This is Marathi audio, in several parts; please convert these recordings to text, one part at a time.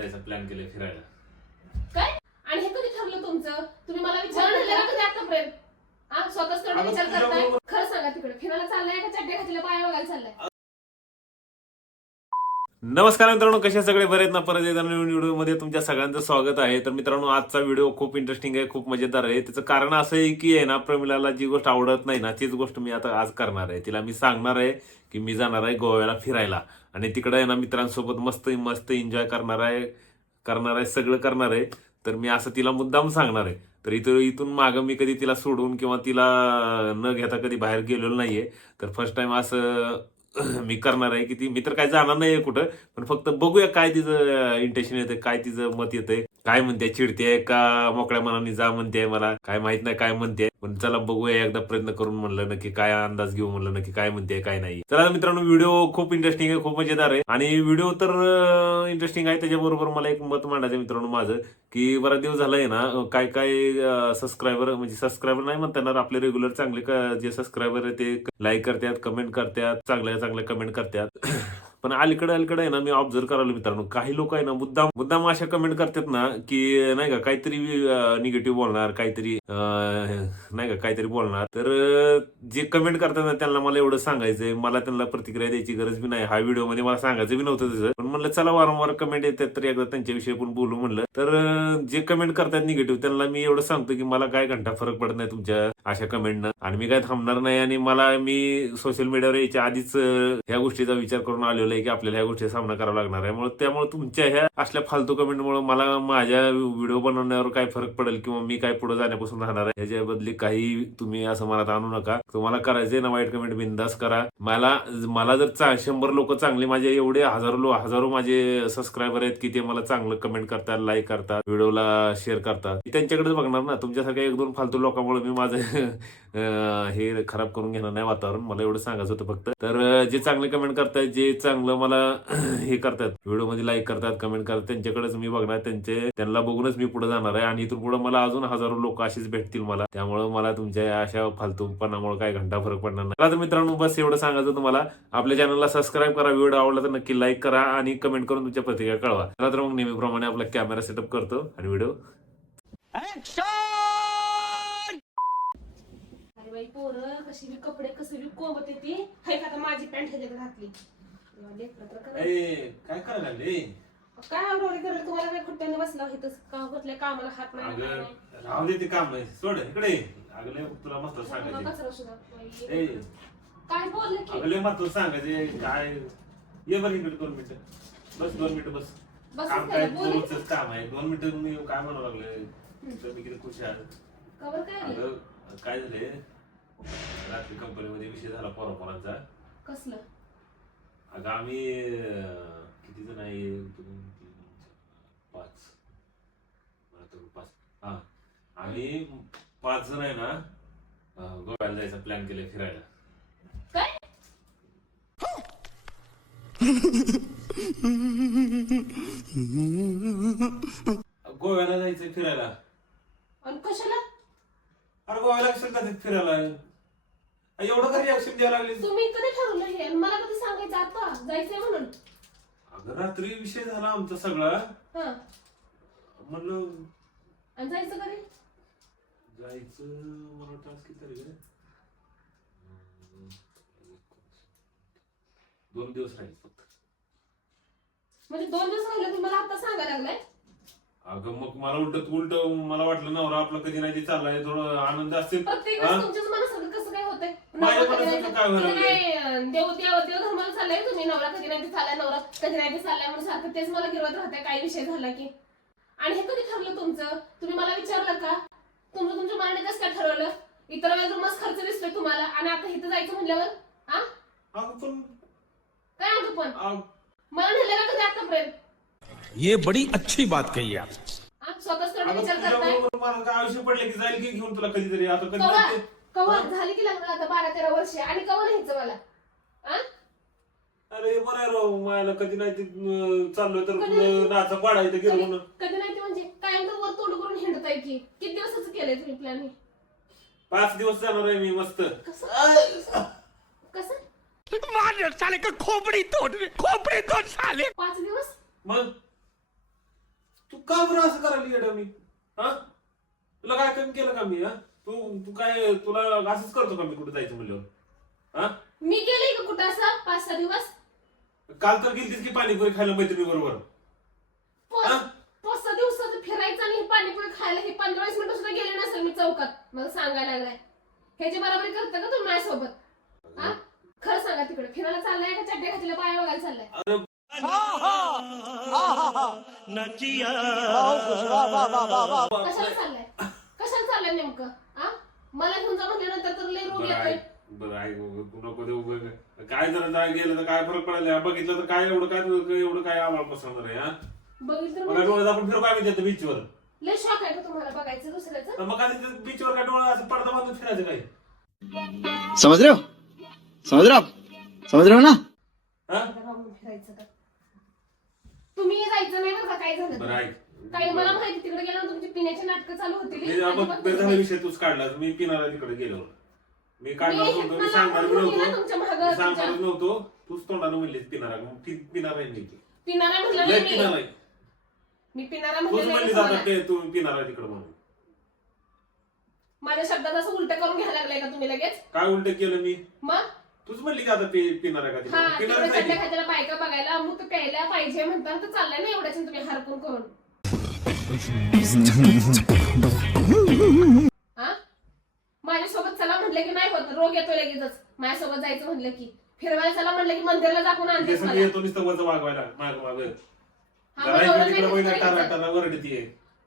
जायचा प्लॅन केले फिरायला. काय? आणि हे कधी ठरलं तुमचं? तुम्ही मला विचारलं का कधी आतापर्यंत. हा स्वतःच अगं, विचार करताय. खरं सांगा तिकडे. फिरायला चाललाय का चड्डे खातीला पाया बघायला चाललाय? नमस्कार मित्रांनो कशा सगळे? बरे आहेत ना? परत एकदा नवीन व्हिडिओमध्ये तुमच्या सगळ्यांचं स्वागत आहे. तर मित्रांनो आजचा व्हिडिओ खूप इंटरेस्टिंग आहे खूप मजेदार आहे. त्याचं कारण असं आहे की आहे ना प्रमिलाला जी गोष्ट आवडत नाही ना तीच गोष्ट मी आता आज करणार आहे. तिला मी सांगणार आहे की मी जाणार आहे गोव्याला फिरायला. आणि तिकडे आहे ना मित्रांसोबत मस्त मस्त एन्जॉय करणार आहे करणार आहे सगळं करणार आहे. तर मी असं तिला मुद्दाम सांगणार आहे. तर इथं इथून मागं मी कधी तिला सोडून किंवा तिला न घेता कधी बाहेर गेलेलो नाहीये. तर फर्स्ट टाइम असं मी करणार आहे की ती मी तर काय जाणार नाहीये कुठं. पण फक्त बघूया काय तिचं इंटेन्शन येते काय तिचं मत येते काय म्हणते? चिडते का मोकळ्या मनाने जा म्हणते मला? काय माहीत नाही काय म्हणते पण चला बघूया एकदा प्रयत्न करून म्हणलं नक्की काय अंदाज घेऊ म्हणलं नक्की काय म्हणते काय नाही. चला मित्रांनो व्हिडिओ खूप इंटरेस्टिंग आहे खूप मजेदार आहे. आणि व्हिडिओ तर इंटरेस्टिंग आहे त्याच्याबरोबर मला एक मत मांडायचं मित्रांनो माझं की बराच दिवस झालाय ना काय काय सबस्क्रायबर म्हणजे सबस्क्रायबर नाही म्हणता येणार आपले रेग्युलर चांगले जे सबस्क्रायबर आहे ते लाईक करतात कमेंट करतात चांगल्या चांगल्या कमेंट करतात. पण अलीकडे अलीकडे आहे ना मी ऑब्झर्व करायला मित्रांनो. काही लोक आहे ना मुद्दाम मुद्दाम अशा कमेंट करतात ना की नाही का काहीतरी निगेटिव्ह बोलणार काहीतरी नाही का काहीतरी बोलणार. तर जे कमेंट करतात ना त्यांना मला एवढं सांगायचंय. मला त्यांना प्रतिक्रिया द्यायची गरज बी नाही. हा व्हिडिओमध्ये मला सांगायचं बी नव्हतं त्याचं. पण म्हणलं चला वारंवार कमेंट येतात तर एकदा त्यांच्याविषयी पण बोलू म्हणलं. तर जे कमेंट करतात निगेटिव्ह त्यांना मी एवढं सांगतो की मला काय घंटा फरक पडत नाही तुमच्या अशा कमेंटनं आणि मी काय थांबणार नाही आणि मला मी सोशल मीडियावर याच्या आधीच ह्या गोष्टीचा विचार करून आलेलो आहे की आपल्याला ह्या गोष्टीचा सामना करावा लागणार आहे. म्हणून त्यामुळे तुमच्या ह्या असल्या फालतू कमेंटमुळे मला माझ्या व्हिडिओ बनवण्यावर काय फरक पडेल किंवा मी काय पुढे जाण्यापासून राहणार आहे ह्याच्या बदली काही तुम्ही असं मनात आणू नका. तुम्हाला करायचंय ना वाईट कमेंट बिंदास करा. मला मला जर चा- शंभर लोक चांगले माझे एवढे हजारो लो हजारो माझे सबस्क्रायबर आहेत की ते मला चांगलं कमेंट करतात लाईक करतात व्हिडिओला शेअर करतात. मी त्यांच्याकडेच बघणार ना. तुमच्यासारख्या एक दोन फालतू लोकांमुळे मी माझं हे खराब करून घेणार नाही वातावरण. मला एवढं सांगायचं होतं फक्त. तर जे चांगले कमेंट करतायत जे चांगलं मला हे करतात व्हिडिओमध्ये लाईक करतात कमेंट करतात त्यांच्याकडेच मी बघणार त्यांचे त्यांना बघूनच मी पुढे जाणार आहे. आणि इथून पुढे मला अजून हजारो लोक अशीच भेटतील मला. त्यामुळे मला तुमच्या अशा फालतूपणामुळे काय घंटा फरक पडणार नाही. आता मित्रांनो बस एवढं सांगायचं तुम्हाला. आपल्या चॅनलला सबस्क्राईब करा. व्हिडिओ आवडला तर नक्की लाईक करा आणि कमेंट करून तुमच्या प्रतिक्रिया कळवा. तर मग नेहमीप्रमाणे आपला कॅमेरा सेटअप करतो आणि व्हिडिओ अरे बाई पोरं कशी बी कपडे कसे बी कोंबत येते हाय का आता माझी पॅन्ट ह्याच्यात घातली. तेव्हा लेकरं तर करा. काय करायला लागले? काय आवडवडी करेल तुम्हाला काय खुट्ट्याने बसला हे तसं का कुठल्या कामाला हात नाही नाही. राहू दे ते काम आहे सोड इकडे अगले तुला मस्त पुन्हा सांगायचे कचरा सुद्धा. बाई. ए. काय बोलले की? अगले मग तुला सांगायचे काय? ये बरं इकडे दोन मिनिटं. बस दोन मिनिटं बस. बस काम काय बोलले रोजच काम आहे. दोन मिनिटं मी काय म्हणावं लागले मी किती खुश आहे कवर काय? अगं काय झाले रात्री कंपनीमध्ये विषय झाला पोरापोरांचा कसलं? अगं आम्ही अं, किती जण आहे? दोन तीन चार, पाच. मला तर पाच. हा. आम्ही पाच जण आहे ना अं, गोव्याला जायचा प्लॅन केलाय फिरायला. काय? गोव्याला जायचंय फिरायला. आणि कशाला? अरे गोव्याला कशाला जायचं फिरायला? एवढं काय रिॲक्शन द्यायला लागली. तुम्ही कधी ठरवलं हे. आणि मला कधी सांगायचं आता जायचंय म्हणून. अगं रात्री विषय झाला आमचा सगळा. हा. म्हणलं आणि जायचं कधी जायचं मला वाटतं आहे? अं, दोन दिवस राहील फक्त. म्हणजे दोन दिवस राहिले तुम्ही मला आता सांगायला लागलाय? अगं मग मला उलट उलट मला वाटलं नवरा आपला कधी नाही ते चाललाय थोडं आनंद असतील प्रत्येक हा? वेळेस तुमच्याच माझ्या नवरा कधी मनासारखं नाही- काय देव देव देव धर्माला चाललाय तुम्ही. नवरा कधी नाही ते चाललाय नवरा कधी नाही ते चाललाय म्हणून सारखं तेच मला गिरवत राहतंय. काही विषय झाला की. आणि हे कधी ठरलं तुमचं? तुम्ही मला विचारलं का? तुमचं तुमच्या मनाने कसं काय ठरवलं? इतर वेळेस मस्त खर्च दिसतोय तुम्हाला. आणि आता इथं जायचं म्हणल्यावर हा अगं पण काय अगं पण? अग- मला नेलं का कधी आतापर्यंत. ये बड़ी अच्छी बात कही आप। हा? स्वतःच अगं विचार करताय. तुझ्याबरोबर मला काय आयुष्य पडले की जाईल की घेऊन तुला कधीतरी. आता कधी कवा? ते- कवा? हा? झाली की लग्न आता बारा तेरा वर्ष. आणि कवा न्यायचं मला? हा? अरे बरं आहे राव मायाला कधी नाही ते अं, चाललोय तर कधी नाही? नाचा पाडायचं गेलं कधी म्हणून कधी नाही ते म्हणजे? कायम तर वर तोंड करून हिंडताय की. किती दिवसाचं केलंय तुम्ही प्लॅन पाच दिवस जाणार आहे मी मस्त. कसं? कसं? मार साले का खोपड़ी तोड़ खोपड़ी तोड़ साले. पाच दिवस? मग? तू का बरं असं करायला येडा मी? हा? तुला काय कमी केलं का मी हा? तू तू काय तुला असंच करतो का मी कुठे जायचं म्हणल्यावर? हा? मी गेले का कुठं असं? पाच सहा दिवस? काल तर गेलतीस की पाणीपुरी खायला मैत्रिणी बरोबर? हा? पाच सहा दिवसाचं फिरायचं आणि हे पाणीपुरी खायला हे पंधरा वीस मिनिटं सुद्धा गेले नसेल मी चौकात. मला सांगायला लागलाय. ह्याची बराबरी करता का तुम्ही माझ्यासोबत? हा? खरं सांगा तिकडे. फिरायला चाललाय का चड्ड्या खातीला पाया बघायला चाललाय? अरे कशाला चाललाय? चाललाय नेमकं हा मला घेऊन जा म्हणल्यानंतर तर लय रोग बरं येतोय. ऐक बरं ऐक बाबा, तू नको देऊ उगाच. काय जरा जा गेलं तर काय फरक पडायला? बघितलं तर काय एवढं काय तुझं एवढं काय आम्हाला पसंत आहे हा बघितलं तर म्हणजे डोळ्यात आपण फिरू काय म्हणते बीचवर लय शॉक आहे का तुम्हाला बघायचं दुसऱ्याचं. मग काय बीचवर काय डोळा असं पडदा बांधून फिरायचं काय? समझ रहे हो समझ रहे हो? आप समझ रहे हो ना हा राहून फिरायचं का? तुम्ही जायचं नाही बरं का काय झालं? बरं तर. ऐक. काही मला माहिती तिकडे गेल्यावर तुमची पिण्याची नाटकं चालू झाला नाही. विषय तूच काढला मी पिणारा तिकडे गेलो. मी काढणार नव्हतो. मी सांगणार सांगणार तूच तोंडानं म्हणलीस पिणारा पिणार मी पिणारा म्हणलं. पिणारा म्हणलं. ते पिणार तिकडे म्हणून. माझ्या शब्दात असं उलट करून घ्यायला लागलाय का तुम्ही लगेच? काय उलट केलं मी? मग? तूच म्हणली का आता पिणार का पिणार खात्याला बायका बघायला अमुक प्यायला पाहिजे म्हणताना तर चाललंय ना एवढ्याच तुम्ही हरकून करून. माझ्यासोबत चला म्हटलं की नाही होत. रोग येतो लगेचच. माझ्यासोबत जायचं म्हणलं की. फिरवायला चला म्हटलं की मंदिरला दाखवून आणतेस मला. येतो नुसतं वजन वागवायला. माग हा, तिकडे बघितलं टारा? टारा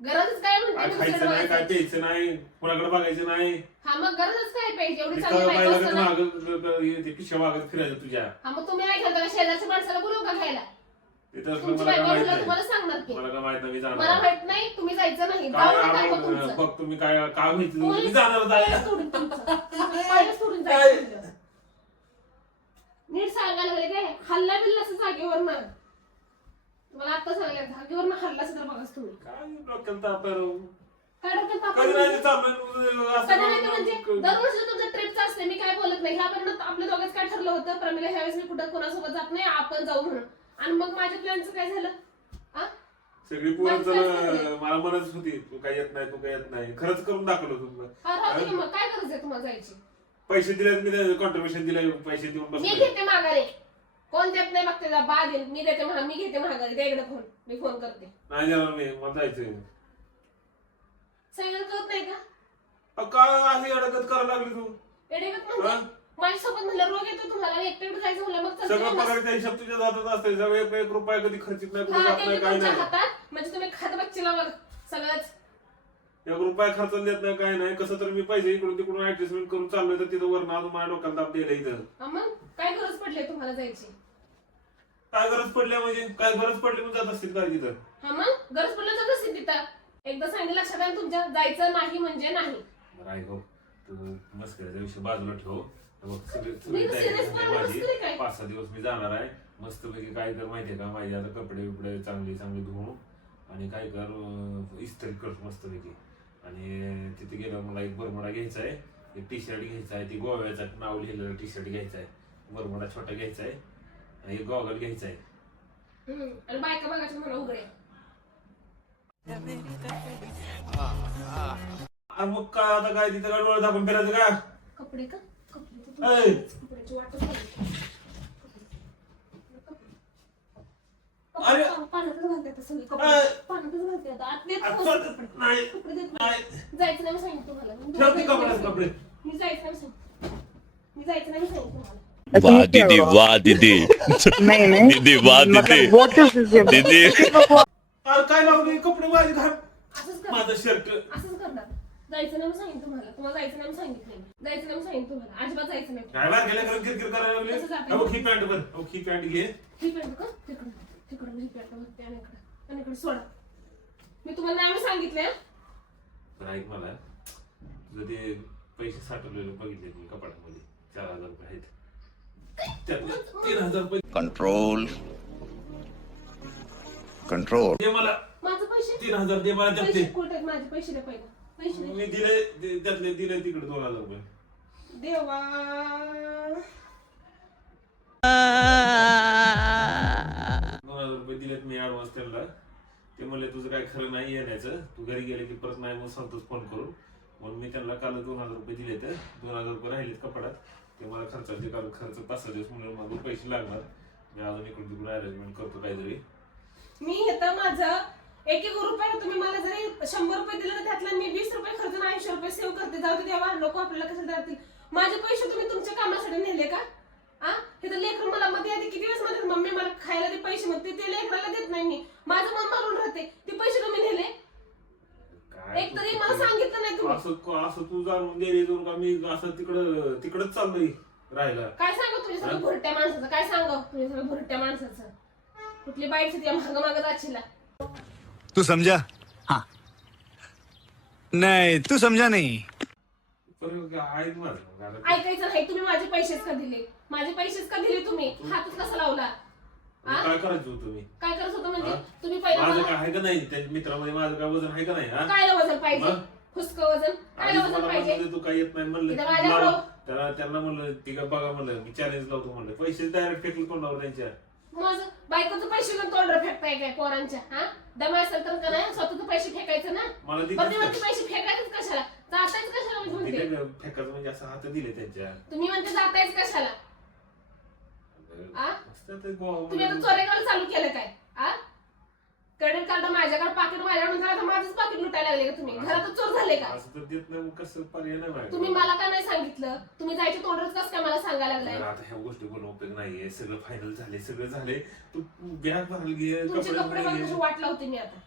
गरजच काय काय म्हणते खायचं नाही काय डोळ्याचं? प्यायचं नाही कुणाकडे बघायचं नाही. हा मग गरजच काय पाहिजे एवढी चांगली नुसतं बायको बायला असताना माग ते पिशव्या मागत फिरायचं तुझ्या. हा मग तुम्ही नाही का शेजारच्या माणसाला बोलवू का खायला? तिथं असलं तुमची मला बायको काय माहीत म्हणलं नाही. तुम्हाला सांगणार की. मला काय माहीत नाही मी मला जाणार माहीत नाही तुम्ही जायचं नाही. काय जाऊ नका आपण, ऐका तुमचं. बघ तुम्ही काय काय माहिती पोलीस- मी जाणार पहिलं जायला सोडून तुमचं. पहिलं सोडून जायचं म्हणलं. नीट सांगायला लागले काय हल्ला बिल्ला असं जागेवर ना. तुम्हाला आता सांगले जागेवर ना हल्ला सुद्धा बघा तुम्ही. काय डोक्याला ताप आहे राव. काय डोक्यात कधी? नाही चाललंय असं कधी नाही ते म्हणजे दरवर्षी तुमचं ट्रिपचं असते मी काय बोलत नाही. ह्यापर्यंत आपल्या दोघांचं काय ठरलं होतं? प्रमिला ह्यावेळेस मी कुठं कोणासोबत जात नाही. आपण जाऊ म्हणून. आणि मग माझ्या प्लॅनचं काय झालं? हा सगळी पोरं? मला म्हणत होती तू काय येत नाही तू काय येत नाही. खरंच करून दाखवलं तुम्हाला हा, राहू दे की मग. काय गरज आहे तुम्हाला जायची? पैसे दिले मी कॉन्ट्रीब्युशन दिले पैसे देऊन मी बसले घेते माघारे. कोण देत नाही बघते जा, बा देईल मी देते महा मी घेते महागारी दे इकडे फोन मी फोन करते. नाही देणार मी. मला जायचंय. सगळं कळत नाही का? अहो, काय अशी अडकत करायला लागली तू? एडेगत हा? म्हणजे? माझ्यासोबत म्हणलं रोग येतो तुम्हाला आणि एकटे जायचं म्हणलं मग चलते सगळं बस. पगार त्या हिशोब तुझ्या जातच असते. सगळं एक एक रुपया कधी खर्चित नाही कुठे हा जात ते नाही बी काय तुमच्या नाही. हातात. म्हणजे तुम्ही खात बच्चीला बघ सगळंच. एक रुपया खर्च देत नाही काय नाही. कसं तर मी पैसे इकडून तिकडून ऍडजस्टमेंट करून चाललोय तर तिथं वरनं अजून माझ्या डोक्याला ताप दिला इथं. हा मग काय गरज पडली तुम्हाला जायची? काय गरज पडल्या म्हणजे? काय गरज पडली म्हणून जात असतील काय तिथं? हा मग गरज पडलं तर कसं तिथं. एकदा सांगितलं लक्षात आलं तुमच्या जायचं नाही म्हणजे नाही. बरं ऐक हो तू मस्करीचा विषय बाजूला ठेव. बघ, सगळी- मी सगळी तर तयारी झाली माझी काय. पाच सहा दिवस मी जाणार आहे. मस्तपैकी काय कर माहितीये का? माझे आता कपडे बिपडे चांगले चांगले धुवून आणि काय कर अं, इस्त्री कर मस्तपैकी आणि तिथे गेल्यावर मला एक बरमुडा घ्यायचा आहे. एक टी शर्ट घ्यायचा आहे. ती गोव्याचा नाव लिहिलेलं टी शर्ट घ्यायचा आहे. बरमुडा छोटा घ्यायचा आहे. आणि एक गॉगल घ्यायचा आहे. हम्म. आणि बायका बघायची म्हणा उघडे. आणि मग काय आता काय? तिथं डोळे दाखवून फिरायचं का? कपडे का? अरे. कपडे पाण्यातच घालते आता सगळे कपडे. पाण्यातच घालते आता आत देत आता नसते कपडे. नाही कपडे देत नाही नाही. जायचं नाही मी सांगितलं तुम्हाला मी ठेव ती जायचं कपड्यात नाही कपडे मी जायचं नाही सांगितलं मी जायचं नाही सांगितलं तुम्हाला वाह दीदी वाह दीदी नहीं नहीं दीदी वाह दीदी दीदी अरे काय लागले कपडे माझे घाल माझं शर्ट असंच करणार जायचं नाही सांगितलं तुम्हाला. तुम्हाला जायचं नाही सांगितलं जायचं नाही सांगितलं तुम्हाला. अजिबात जायचं नाही. काय बार गेल्या करून किरकिर करायला लागले? अहो, ही पॅन्ट बर अहो, ही पॅन्ट घे. ही पॅन्ट का तिकडं तिकडं ही पॅन्ट बघते आणि इकडं. आणि इकडं सोडा. मी तुम्हाला सांगितलंय हं? तर ऐक मला. तुझं ते पैसे साठवलेले बघितले मी कपाटामध्ये. चार हजार रुपये आहेत. त्यातले तीन हजार रुपये. कंट्रोल कंट्रोल दे मला. माझं पैसे? तीन हजार दे मला पैसे त्यातले कुठे आहेत? माझे पैसे दे पहिला. पैसे मी दिले ते- त्यातले दिले तिकडे दोन हजार रुपये. देवा. दोन हजार रुपये दिलेत मी ऍडव्हान्स त्यांना. ते म्हणले तुझं काय खरं नाही येण्याचं तू घरी गेले की परत नाही मग सांगतोच फोन करून. म्हणून मी त्यांना काल दोन हजार रुपये दिले तर दोन हजार रुपये राहिलेत कपाडात ते मला खर्चाचे कारण खर्च पाच सहा दिवस म्हणून मला पैसे लागणार. मी अजून इकडून तिकडून अरेंजमेंट करतो काहीतरी. मी इथं माझं एक एक रुपये तुम्ही मला जरी शंभर रुपये दिले ना त्यातला मी वीस रुपये खर्च आणि ऐंशी रुपये सेव्ह करते. जाऊ दे तेव्हा लोक आपल्याला कशाला जातील माझे पैसे तुम्ही तुमच्या कामासाठी नेले का? आ? हे तर लेकर मला मध्ये आधी किती वेळेस म्हणतात मम्मी मला खायला ते पैसे. म्हणते ते लेकराला देत नाही मी. माझं मन मारून राहते. ते पैसे तुम्ही नेले? एक तरी मला सांगितलं नाही तुम्ही. असं असं तू जाणून गेली जाऊन का मी असं तिकडं तिकडच चाललोय राहायला. काय सांगू तुझ्या सगळं भुरट्या माणसाचं? काय सांगू तुझ्या सगळं भुरट्या माणसाचं? कुठली बाईच ती माग माग जाशील तू समझा. हाँ. नहीं तू समझा नहीं. ऐकायचं नाही तुम्ही माझे पैसेच का दिले? माझे पैसेच का दिले तुम्ही? हातच कसा लावला? काय करायचं होतं तुम्ही? काय करत होतं म्हणजे? हा? तुम्ही पहिला माझं मला- काय आहे का नाही? त्या मित्रामध्ये माझं काय वजन आहे का नाही हा? काय वजन पाहिजे? मग? हुसक वजन? आधीच वजन मला पाहिजे? म्हणलं तू काय येत नाही म्हणलं. इथं. त्याला त्यांना म्हणलं ती का बघा म्हणलं मी चॅलेंज लावतो म्हणलं. पैसे डायरेक्ट फेकले तोंडावर त्यांच्या? माझं बायकोचं पैसे घेऊन तोंडवर फेकताय काय पोरांच्या हा? दमा असेल तर का नाही? स्वतःचं पैसे फेकायचं ना? मला पण ते म्हणते पैसे फेकायचंच कशाला? जातायच कशाला मी म्हणते? फेकायचं म्हणजे असं हात दिले त्यांच्या. तुम्ही म्हणते जातायच कशाला? आ? ते तुम्ही आता चोरेकडे चालू केलं काय? आ? क्रेडिट कार्ड माझ्याकडे पाकिट माझंच पाकिट लुटायला लागले का तुम्ही? घरातच चोर झाले का? असं तर देत नाही मग कसं पर्याय नाही. तुम्ही मला का नाही सांगितलं? तुम्ही जायचे तोंडच कसं काय मला सांगायला लागलाय? तर आता ह्या गोष्टी बोलून उपयोग नाहीये. सगळं फायनल झाले सगळं झाले. तू बॅग भरायला घे तुमचे कपडे मला. कशी वाट लावते मी आता.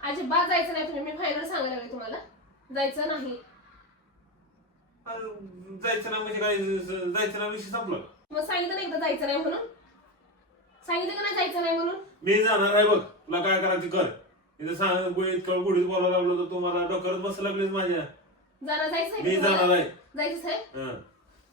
अजिबात जायचं नाही तुम्ही. मी फायनल सांगायला लागले तुम्हाला. जायचं नाही. अरे, जायचं ना म्हणजे काय ज- जायचं ना विषय संपला का? मग सांगितलं नाही एकदा जायचं नाही म्हणून. सांगितलं का नाही जायचं नाही म्हणून? मी जाणार आहे बघ. तुला काय करायचं कर. इथं सांग गो- इतकं गुढीत बोलायला लागलो तर तुम्हाला डोक्यावर बस लागलेच माझ्या. जाणार जायचं मी जाणार आहे. जायचंच आहे? हं.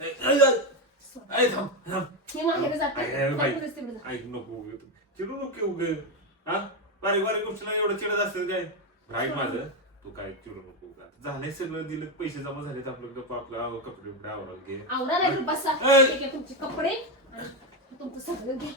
ऐ, ऐ, ऐ, ऐ, थांब, थांब. मी माहेर जाते. ऐ, ऐ, बाई. बायकोच तिकडे जा. ऐक नको उगे. तू. चिडू नको उगे. हा? बारीक बारीक गोष्टीला एवढं चिडत असतं काय? ऐक माझं. तू काय चिडू नको उगा. झाले सगळं दिलं पैसे जमा झालेत आपलं गप्प आपलं. आव- कपडे बिपडे आवरायला घे. आवरा नाही तर बसा. ऐ. ठीक आहे तुमचे कपडे आणि तुमचं सगळं घ्या